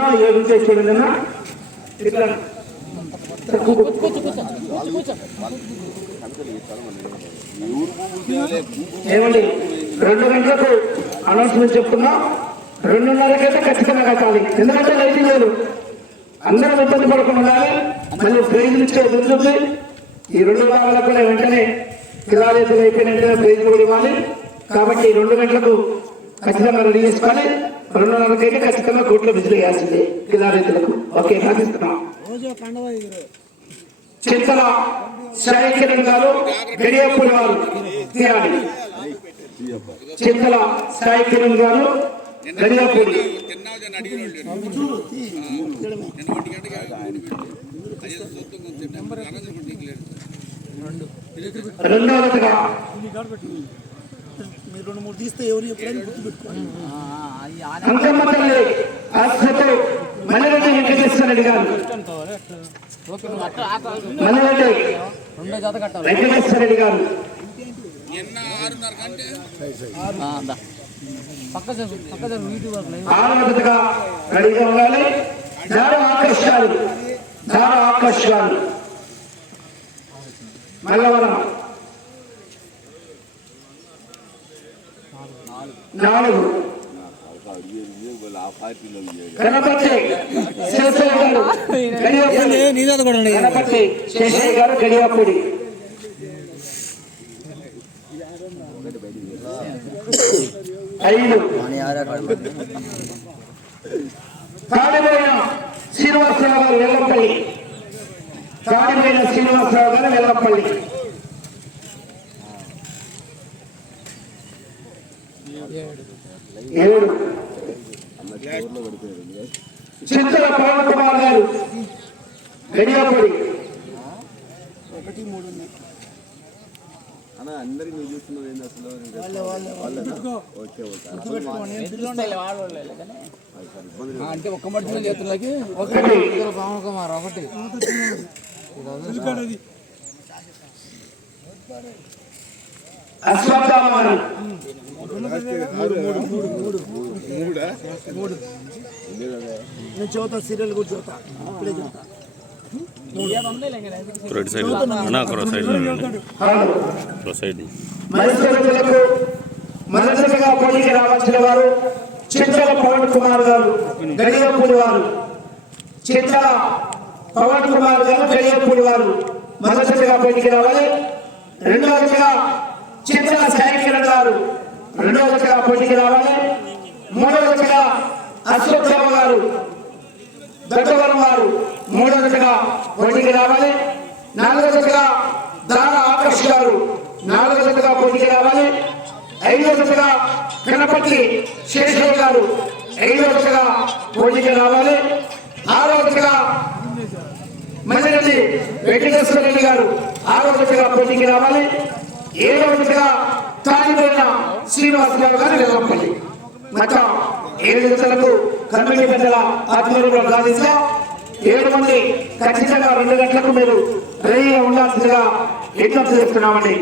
ఏడు చూడండి ఇట్లా. ఏమండి? రెండు గంటలకు అనౌన్స్మెంట్ చెప్తున్నా. రెండున్నరకైతే ఖచ్చితంగా కట్టాలి. ఎందుకంటే లైటింగ్ లేదు. అందరం ఇబ్బంది పడకుండా ఉండాలి. మళ్ళీ ప్రైజులు ఇచ్చే ఉంటుంది. ఈ రెండు భాగాలకు కూడా వెంటనే కిలారీతులు అయిపోయిన వెంటనే ప్రైజులు కూడా ఇవ్వాలి. కాబట్టి రెండు గంటలకు ఖచ్చితంగా రెడీ చేసుకోవాలి. రెండున్నరకైతే ఖచ్చితంగా కోట్లో విజిల్ వేయాల్సిందే. కిలారీతులకు ఓకే సాధిస్తున్నాం చింతల సాయికిరణ్ గారు వారు తీరాలి. చింతల సాయికిరణ్ గారు లేదు రెండవదిగా మీరు రెండు మూడు తీస్తే ఎవరు ఎప్పుడైనా గుర్తుపెట్టుకోండి మల్లెరెడ్డి వెంకటేశ్వర రెడ్డి గారు. మల్లెరెడ్డి వెంకటేశ్వర రెడ్డి గారు. రెడీగా ఉండాలి. దారు దారు మల్లవరం. నాలుగు. గణపతి. గారు గడియపూడి నీదే కూడా గణపతి. శేషయ్య గారు గడియపూడి. ఐదు. తాడిపోయిన శ్రీనివాసరావు గారు వెల్లంపల్లి తాడిపోయిన శ్రీనివాసరావు గారు వెల్లంపల్లి ఏడు. చింతల పవన్ కుమార్ గారు గడియాపూడి. ఒకటి మూడు ఉన్నాయి అన్న అందరికి నువ్వు చూస్తున్నావు ఏంది అసలు ఓకే ఓకే. అంటే ఒక్క మడిచిన చేతులకి ఒకటి. పవన్ కుమార్ ఒకటి. అశ్వత్థామ గారు నేను చదువుతా సీరియల్ కూడా చదువుతా ఇప్పుడే చదువుతా పోటీకి రావాల్సిన వారు పవన్ కుమార్ గారు గడియపూడి వారు. చింతల పవన్ కుమార్ గారు గడియపూడి వారు. పోటీకి రావాలి. రెండవదిగా చింతల సాయికిరణ్ గారు రెండవదిగా పోటీకి రావాలి. మూడవదిగా అశ్వత్థామ గారు దట్టవరం వారు మూడవదిగా పోటీకి రావాలి. నాలుగవదిగా దాన ఆకర్ష్ గారు నాలుగవదిగా పోటీకి రావాలి. ఐదవదిగా గణపతి శేషయ్య గారు ఐదవదిగా పోటీకి రావాలి. ఆరవదిగా మల్లిరెడ్డి వెంకటేశ్వర రెడ్డి గారు ఆరవదిగా పోటీకి రావాలి. ఏడవదిగా తాడిపోయిన శ్రీనివాసరావు గారు వెళ్ళపల్లి మొత్తం ఏడు జతలకు కమిటీ పెద్దల ఆధ్వర్యంలో సాధించాం ఏడు మంది ఖచ్చితంగా రెండు గంటలకు మీరు రెడీగా ఉండాల్సిందిగా విజ్ఞప్తి చేస్తున్నామండి.